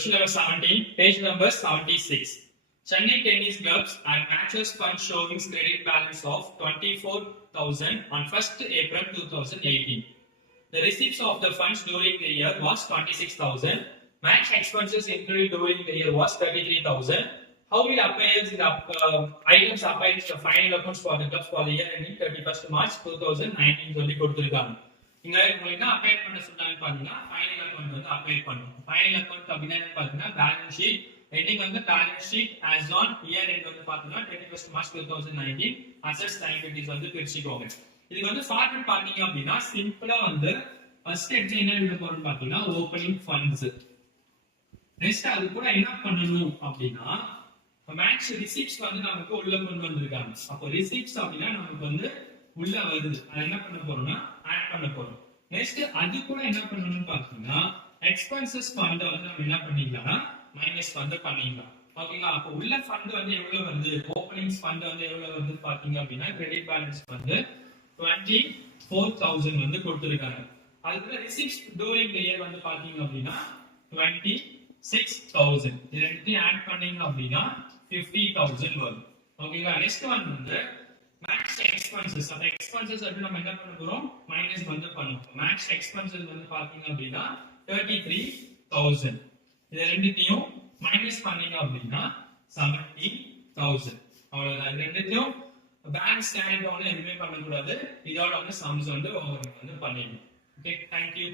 Question number 17, page number 76. Chennai Tennis Clubs and Matches Fund showing credit balance of 24,000 on 1st April 2018. The receipts of the funds during the year was 26,000. Match expenses incurred during the year was 33,000. How will appear the items appear in the final accounts for the clubs for the year ending 31st March 2019 சொல்லி கொடுத்திருக்காங்க. இங்க உங்களுக்கு update பண்ண சொன்னாங்க பாத்தீங்கன்னா final account வந்து update பண்ணனும். Final account அப்படினா என்ன பாத்தீங்கன்னா பேலன்ஸ் ஷீட் எண்டிங் வந்து balance sheet as on year end வந்து பாத்தீங்கன்னா 31st March 2019 assets liabilities வந்து பிரிச்சுக்கோங்க. இது வந்து ஃபார்மட் பாத்தீங்க அப்படினா சிம்பிளா வந்து ஃபர்ஸ்ட் எக்ஸாம் என்ன எழுத போறோம்னு பாத்தீங்கன்னா ஓபனிங் ஃபண்ட்ஸ். நெக்ஸ்ட் அது கூட என்ன பண்ணனும் அப்படினா மேட்ச் ரிசீப்ட்ஸ் வந்து நமக்கு உள்ள கொண்டு வந்திருக்காங்க. அப்போ ரிசீப்ட்ஸ் அப்படினா நமக்கு வந்து உள்ள வருது. அது என்ன பண்ண போறோம்னா ஆட் பண்ண போறோம். நெக்ஸ்ட் அது கூட என்ன பண்ணனும்னு பாத்தீங்கன்னா எக்ஸ்பென்சஸ் ஃபண்ட் வந்து நம்ம என்ன பண்ணிக்கலாம்னா மைனஸ் வந்து பண்ணிக்கலாம். ஓகேங்களா? அப்போ உள்ள ஃபண்ட் வந்து எவ்வளவு வருது? ஓபனிங் ஃபண்ட் வந்து எவ்வளவு வருது பாத்தீங்க அப்படினா கிரெடிட் பேலன்ஸ் வந்து 24,000 வந்து கொடுத்திருக்காங்க. அதுக்கு ரிசீப்ட்ஸ் டூரிங் தி இயர் வந்து பாத்தீங்க அப்படினா 26,000. இது ரெண்டையும் ஆட் பண்ணீங்க அப்படினா 50,000 வரும். ஓகேங்களா? நெக்ஸ்ட் ஒன் வந்து மேட்ச் எக்ஸ்பென்சஸ். அந்த எக்ஸ்பென்சஸ் வந்து நம்ம என்ன பண்ண போறோம்? மைனஸ் வந்து பண்ணுவோம். மேட்ச் எக்ஸ்பென்சஸ் வந்து பாத்தீங்க அப்படினா 33,000. இது ரெண்டுத்தையும் மைனஸ் பண்ணீங்க அப்படினா 70,000. அவ்வளவுதான். இது ரெண்டுத்தையும் பேங்க் ஸ்டாண்ட் டவுன்ல எதுவுமே பண்ண கூடாது. இதோட வந்து சம்ஸ் வந்து ஓவர் வந்து பண்ணிடணும். Okay, thank you.